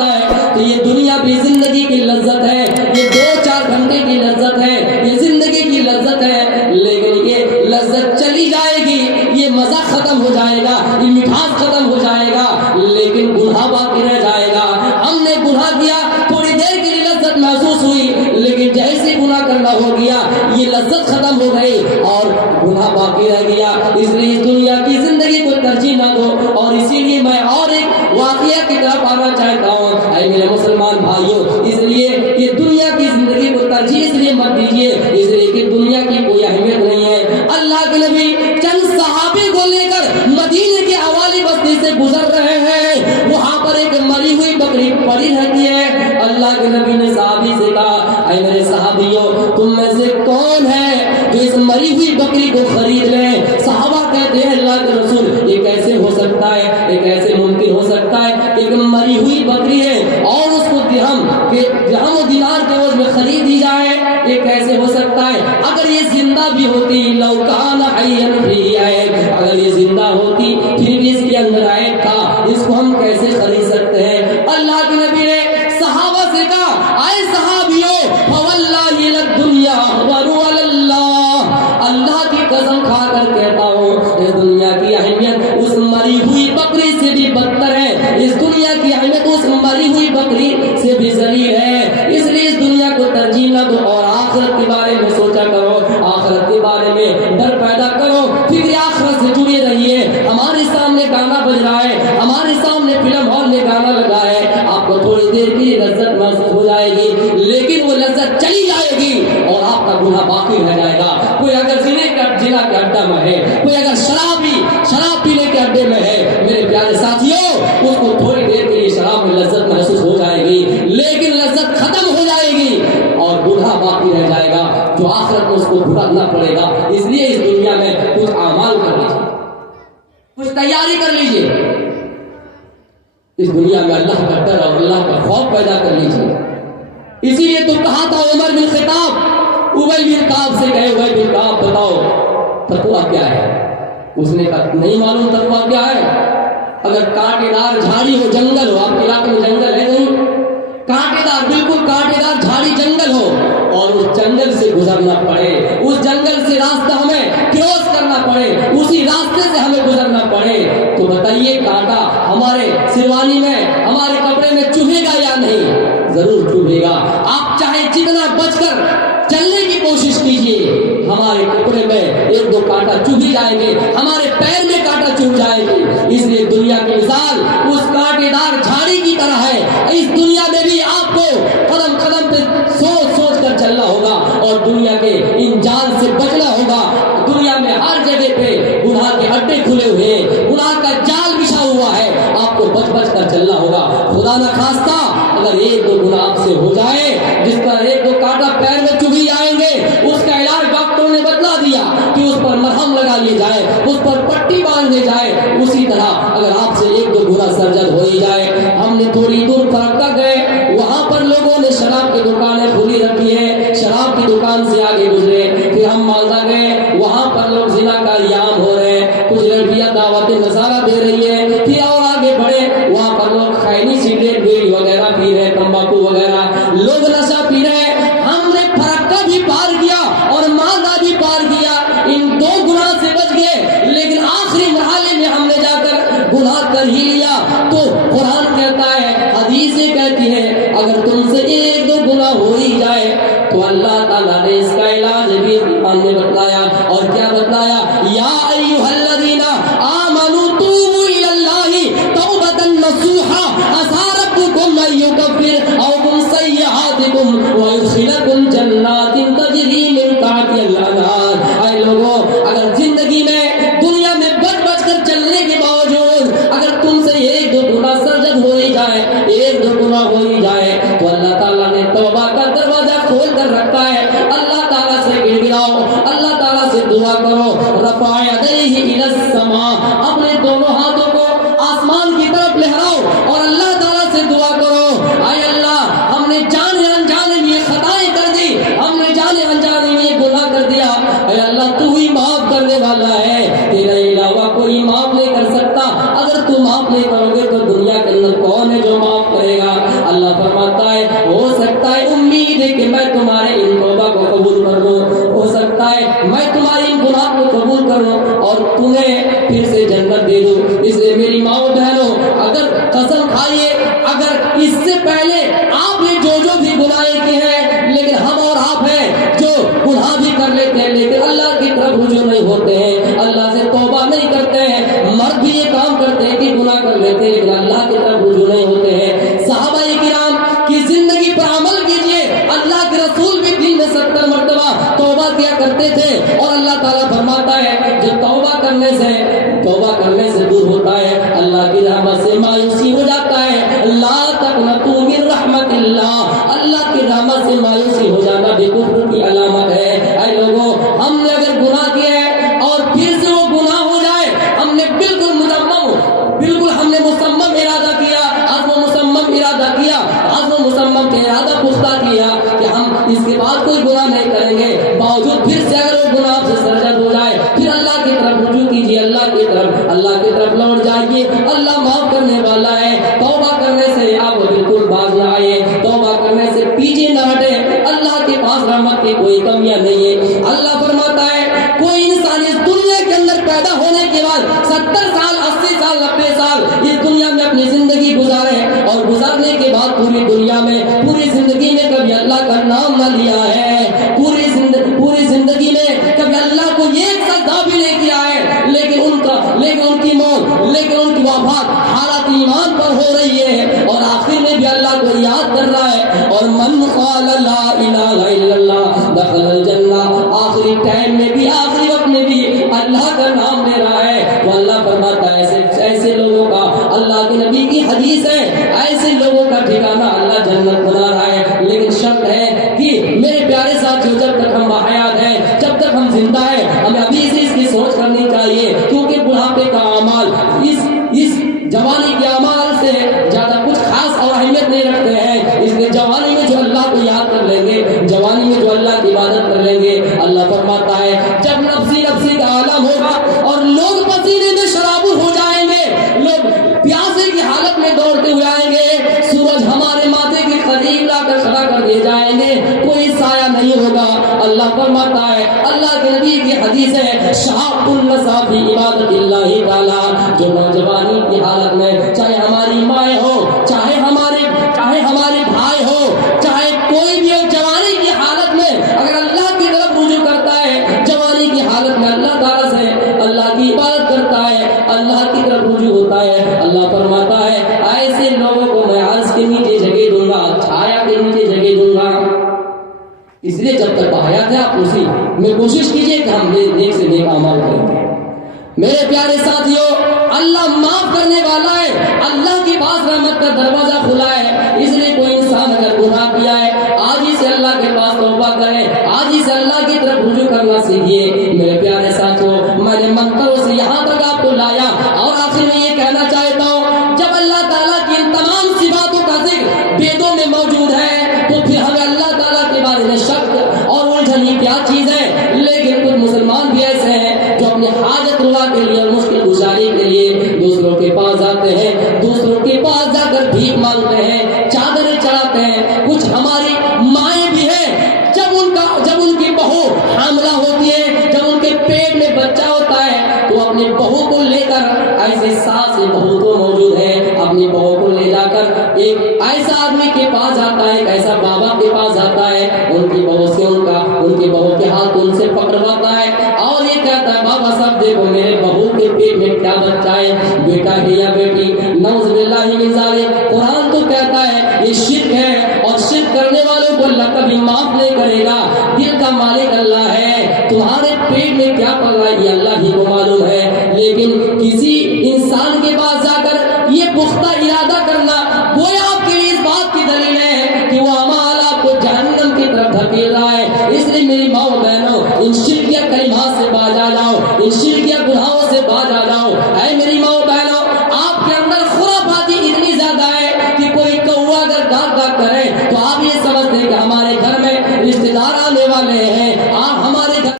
ہوتا ہے تو یہ دنیا بھی زندگی کی لذت ہے، یہ 2-4 گھنٹے کی لذت ہے، یہ زندگی کی لذت ہے، لیکن یہ لذت چلی جائے گی، یہ مزہ ختم ہو جائے گا، یہ مٹھاس ختم ہو جائے گا، لیکن گناہ باقی رہ جائے گا۔ ہم نے گناہ کیا، تھوڑی دیر کے لیے لذت محسوس ہوئی، لیکن جیسے گناہ کرنا ہو گیا یہ لذت ختم ہو گئی اور گناہ باقی رہ گیا۔ اس لیے اس دنیا کی زندگی کو ترجیح نہ دو۔ اور اسی لیے میں اور ایک واقعہ کی طرف آنا چاہتا ہوں، اے میرے مسلمان بھائیوں، اس لیے یہ دنیا کی زندگی کو ترجیح اس لیے مت دیجیے اس لیے کہ دنیا کی کوئی اہمیت نہیں ہے۔ اللہ کے نبی چند صحابی کو لے کر مدینے کے حوالی بستی سے گزر رہے ہیں، وہاں پر ایک مری ہوئی بکری پڑی رہتی ہے۔ اللہ کے نبی نے صحابی سے کہا، اے میرے صحابیوں، تم میں سے کون ہے جو اس مری ہوئی بکری کو خرید لیں؟ صحابہ کہتے ہیں، اللہ کے رسول، یہ کیسے ہو سکتا ہے، یہ کیسے ممکن ہو سکتا ہے؟ ایک مری ہوئی بکری ہے اور اس کو درہم و دینار کے عوض میں خرید دی جائے، یہ کیسے ہو سکتا ہے؟ اگر یہ زندہ بھی ہوتی، لو کان حیا فیہ عیب، اگر یہ زندہ ہوتی پھر بھی اس کے اندر عیب تھا، اس کو ہم کیسے خرید سکتے ہیں؟ اللہ کے نبی نے صحابہ سے کہا، اے صحابیوں، فواللہ للدنیا احور علی اللہ، اللہ کی قسم کھا کر کہتا ہوں، یہ دنیا کی اہمیت اس مری ہوئی بکری سے بھی بدتر ہے، اس دنیا کی اہمیت اس مری ہوئی بکری سے بھی ذلیل ہے۔ اس لیے اس دنیا کو ترجیح نہ دو اور آخرت کے بارے میں سوچا کرو، آخرت کے بارے میں ڈر پیدا کرو، فکر آخرت سے جڑے رہیے۔ ہمارے سامنے گانا بج رہا ہے، ہمارے سامنے فلم ہال میں گانا لگا ہے، آپ کو تھوڑی دیر کی لذت محسوس ہو جائے گی، لیکن وہ لذت چلی جائے گی اور آپ کا گناہ باقی رہ جائے گا۔ کوئی اگر زنا کے اڈا میں ہے، کوئی اگر شراب پینے کے اڈے میں ہے، میرے پیارے ساتھیوں، اس کو تھوڑی دیر کے لیے شراب میں لذت محسوس ہو جائے گی، لیکن لذت ختم ہو جائے گی اور گناہ باقی رہ جائے گا جو آخرت میں اس کو بھگتنا پڑے گا۔ اس لیے اس دنیا میں کچھ اعمال کر لیجیے، کچھ تیاری کر لیجیے، اس دنیا میں اللہ کا ڈر اور اللہ کا خوف پیدا کر لیجیے۔ اسی لیے تو کہا تھا عمر بن خطاب ابی بن کعب سے، کہے ابی بن کعب بتاؤ تقویٰ کیا ہے؟ اس نے کہا نہیں معلوم تقویٰ کیا ہے۔ اگر کانٹے دار جھاڑی ہو، جنگل ہو، آپ کے علاقے میں جنگل ہے نہیں، کانٹے دار، بالکل کانٹے دار جھاڑی جنگل ہو اور اس جنگل سے گزرنا پڑے، اس جنگل سے راستہ ہمیں کراس کرنا پڑے، اسی راستے سے ہمیں گزرنا پڑے، تو بتائیے کانٹا ہمارے سروانی میں، ہمارے کپڑے میں چبھے گا یا نہیں؟ ضرور چبھے گا۔ آپ چاہے جتنا بچ کر چلنے کی کوشش کیجیے، ہمارے کپڑے میں 1-2 کانٹا چبھ جائیں گے، ہمارے پیر میں کانٹا چبھ جائے گی۔ اس لیے دنیا کی مثال اس کانٹے دار جھاڑی کی طرح ہے۔ اس دنیا میں بھی آپ کو قدم قدم پہ سوچ کر چلنا ہوگا اور دنیا کے ان جال سے بچنا ہوگا۔ دنیا میں ہر جگہ پہ گناہ کے اڈے کھلے ہوئے ہیں، گناہ کا جال بچھا ہوا ہے، آپ کو بچ کر چلنا ہوگا۔ خدا نہ خواستہ اگر 1-2 گناہ آپ سے ہو جائے، جس پر 1-2 کانٹا پیر میں چبھی جائیں گے، اس کا علاج ڈاکٹروں نے بتلا دیا کہ اس پر مرہم لگا لیے جائے، اس پر پٹی باندھ دی جائے، اسی طرح اگر آپ سے 1-2 گناہ سرزد ہو ہی جائے۔ ہم نے تھوڑی دور فرق گئے، وہاں پر لوگوں نے شراب کی دکانیں کھلی رکھی ہے، شراب کی دکان سے آگے گزرے، پھر ہم مالدہ گئے، وہاں پر لوگ زنا کا ایام ہو رہے ہیں، کچھ لڑکیاں دعوت نظارہ دے رہی ہے، پھر اور آگے بڑھے، وہاں پر لوگ خیری سگریٹ بیڑی وغیرہ پی رہے، تمباکو وغیرہ، لوگ نشہ پی رہے۔ ہم نے فرقہ بھی پار کیا اور مالدہ بھی پار کیا، ان 2 گناہ سے بچ گئے، لیکن آخری مرحلے میں ہم نے جا کر گناہ کر ہی لیا۔ تو قرآن کہتا ہے، حدیثیں کہتی ہیں، اگر تم سے 1-2 گناہ ہو ہی جائے تو اللہ تعالیٰ نے اس کا علاج بھی قرآن میں بتلایا، اور کیا بتلایا؟ یا ایھا الذین آمنوا توبوا الی اللہ توبۃ نصوحا عسى ربکم ان یکفر عنکم سیئاتکم ویدخلکم جنات تجری من تحتها الانہار۔ اے لوگوں، اگر زندگی میں دنیا میں بچ کر چلنے کے باوجود اگر تم سے 1-2 گناہ سرزد ہو ہی جائے، 1-2 گناہ ہو ہی جائے، تو اللہ تعالیٰ نے توبہ کا دروازہ کھول کر رکھا ہے۔ اللہ تعالیٰ سے گڑگڑاؤ، اللہ تعالیٰ سے دعا کرو، رفع یدیہ الی السماء، اپنے دونوں ہاتھوں کو آسمان کی طرف لہراؤ اور اللہ تعالیٰ سے دعا کرو، اے اللہ، ہم نے جانے انجانے میں خطائیں کر دی، ہم نے جانے انجانے میں گناہ کر دیا، اے اللہ تو ہی معاف کرنے والا ہے، تیرے علاوہ کوئی معاف نہیں کر سکتا، اگر تو معاف نہیں کرو گے تو دنیا کے اندر کون ہے جو معاف کرے گا؟ اللہ فرماتا ہے ہو سکتا ہے امید ہے کہ میں تمہارے ان توبہ کو قبول کر لوں، ہو سکتا ہے میں تمہاری ان گناہ کو قبول کروں اور تمہیں پھر سے جنت دے دوں۔ اس لیے میری ماں بہنوں، اگر قسم کھائیے، اگر اس سے پہلے آپ نے جو بھی گناہ کیے ہیں، لیکن ہم اور آپ ہیں جو گناہ بھی کر لیتے ہیں لیکن اللہ کی طرف رجوع نہیں ہوتے ہیں، اللہ سے توبہ نہیں کرتے ہیں، مرد بھی یہ کام کرتے ہیں کہ گناہ کر لیتے ہیں لیکن اللہ کی طرف رجوع نہیں ہوتے ہیں۔ صحابہ کرام کی زندگی پر عمل کیجئے، اللہ کے رسول بھی دن میں 70 مرتبہ توبہ کیا کرتے تھے، اور اللہ تعالیٰ فرماتا ہے جو توبہ کرنے سے دور ہوتا ہے اللہ کی رحمت سے مایوسی ہو جاتا ہے۔ لا تقنطوا من رحمت اللہ، اللہ کی رحمت سے مایوسی ہو جانا بے کفر کی علامت ہے۔ اے لوگوں، ہم نے اگر گناہ کیا ہے اور پھر سے وہ گناہ ہو جائے، ہم نے بالکل ہم نے مصمم ارادہ کیا، عزم و مصمم ارادہ کیا، عزم و مصمم کا ارادہ پختہ کیا کہ ہم اس کے بعد کوئی گناہ نہیں کریں گے، باوجود پھر سے اگر وہ گناہ سے سرزد ہو جائے، پھر اللہ کی طرف رجوع کیجیے، اللہ کی طرف لوٹ جائیے، اللہ معاف کرنے والا ہے۔ توبہ کرنے سے آپ بالکل باز نہ آئے، توبہ کرنے سے پیچھے نہ ہٹے، اللہ کے پاس رحمت کی کوئی کمیاں نہیں ہے۔ اللہ فرماتا ہے کوئی انسان اس دنیا کے اندر پیدا ہونے کے بعد 70 سال 80 سال 90 سال اس دنیا میں اپنی زندگی گزارے، اور گزارنے کے بعد پوری دنیا میں پوری زندگی میں کبھی اللہ کا نام نہ لیا ہے، پوری زندگی میں کبھی اللہ کو ایک سجدہ بھی نہیں کیا ہے، لیکن ان کی موت، لیکن ان کی وفات حالت ایمان پر ہو رہی ہے، اور آخر میں بھی اللہ کو یاد کر رہا ہے، اور من قال لا الہ الا اللہ دخل الجنہ، آخری ٹائم میں بھی آخری وقت میں بھی اللہ کا نام لے رہا ہے، تو اللہ فرماتا ہے ایسے لوگوں کا، اللہ کے نبی کی حدیث ہے، ایسے لوگوں کا ٹھکانہ اللہ جنت بنا رہا ہے۔ لیکن شرط ہے کہ میرے پیارے ساتھیوں، جب تک ہم حیات ہیں، جب تک ہم زندہ ہیں، ہمیں ابھی سے اس کی سوچ کرنی چاہیے، کیونکہ بڑھاپے کا اعمال اس جوانی کے اعمال سے زیادہ کچھ خاص اور اہمیت نہیں رکھتے ہیں۔ اس لیے جوانی میں جو اللہ کو یاد کر لیں گے، جوانی میں جو اللہ کی عبادت کر لیں گے، اللہ فرماتا ہے جب نفسی کا عالم ہوگا اور لوگ پسینے میں شرابور ہو جائیں گے، لوگ پیاسے کی حالت میں دوڑتے ہوئے آئیں گے، سورج ہمارے ماتھے کے قریب لا کر کھڑا کر دیے جائیں گے، کوئی سایہ نہیں ہوگا۔ اللہ فرماتا ہے، اللہ کے نبی کی حدیث ہے، شہاب النساء فی عبادت اللہ تعالی، جو نوجوانی کی حالت میں، چاہے ہماری مائیں ہو، چاہے ہمارے بھائی ہو، چاہے کوئی بھی ہو، جوانی کی حالت میں اگر اللہ کی طرف رجوع کرتا ہے، جوانی کی حالت میں اللہ تعالیٰ سے اللہ کی عبادت کرتا ہے، اللہ کی طرف رجوع ہوتا ہے، اللہ فرماتا ہے ایسے لوگوں کو میں عرش کے نیچے جگہ دوں گا، چھایا کے نیچے جگہ دوں گا۔ اس لیے جب تک حیات ہے آپ اسی میں کوشش کیجئے کہ ہم نیک سے نیک اعمال کریں گے۔ میرے پیارے ساتھیوں، اللہ معاف کرنے والا ہے، اللہ کے پاس رحمت کا دروازہ کھلا ہے، اس لیے کوئی انسان اگر گناہ کیا ہے، آج ہی سے اللہ کے پاس توبہ کریں، آج ہی سے اللہ کی طرف رجوع کرنا سیکھیے۔ میرے پیارے ساتھیوں، میں نے منتروں سے یہاں تک آپ کو لایا، اور آخر میں یہ کہنا چاہتا ہوں، جب اللہ تعالیٰ کی ان تمام صفاتوں کا ذکر ویدوں میں موجود ہے، تو پھر ہمیں اللہ تعالیٰ کے بارے میں شک اور الجھن یہ کیا چیز ہے؟ لیکن کچھ مسلمان بھی ایسے ہیں جو اپنے حاجت روا کے لیے اور مشکل گزاری کے لیے دوسروں کے پاس جاتے ہیں، دوسروں کے پاس جا کر بھیک مانگتے ہیں، چادریں چڑھاتے ہیں۔ کچھ ہماری مائیں بھی ہیں، جب ان کی بہو حاملہ ہوتی ہے، جب ان کے پیٹ میں بچہ ہوتا ہے، تو اپنی بہو کو لے کر، ایسے ساس بہو تو موجود ہے، اپنی بہو کو لے جا کر ایک ایسا آدمی کے پاس جاتا ہے، ایک ایسا بابا کے پاس جاتا ہے، ان کی بہو کے ہاتھ ان سے پکڑواتا ہے، اور یہ کہتا ہے بابا صاحب دیکھو میرے بہو کے پیٹ میں کیا بچہ ہے، بیٹا ہے یا بیٹی، نعوذ باللہ من ذالک۔ قرآن تو کہتا ہے یہ شرک ہے، اور شرک کرنے والوں کو اللہ کبھی معاف نہیں کرے گا، دل کا مالک اللہ ہے، تمہارے پیٹ میں کیا پڑ رہا ہے یہ اللہ ہی کو معلوم ہے۔ لیکن کسی انسان کے پاس جا کر یہ پختہ ارادہ کرنا، گویا آپ کے لیے اس بات کی دلیل ہے کہ وہ اعمال آپ کو جہنم کی طرف دھکیل رہا ہے۔ اس لیے میری ماں بہنوں، ان شرکیہ کلمات سے باز آ جاؤ، ان شرکیہ گناہوں سے باز آ جاؤ۔ اے میری ماں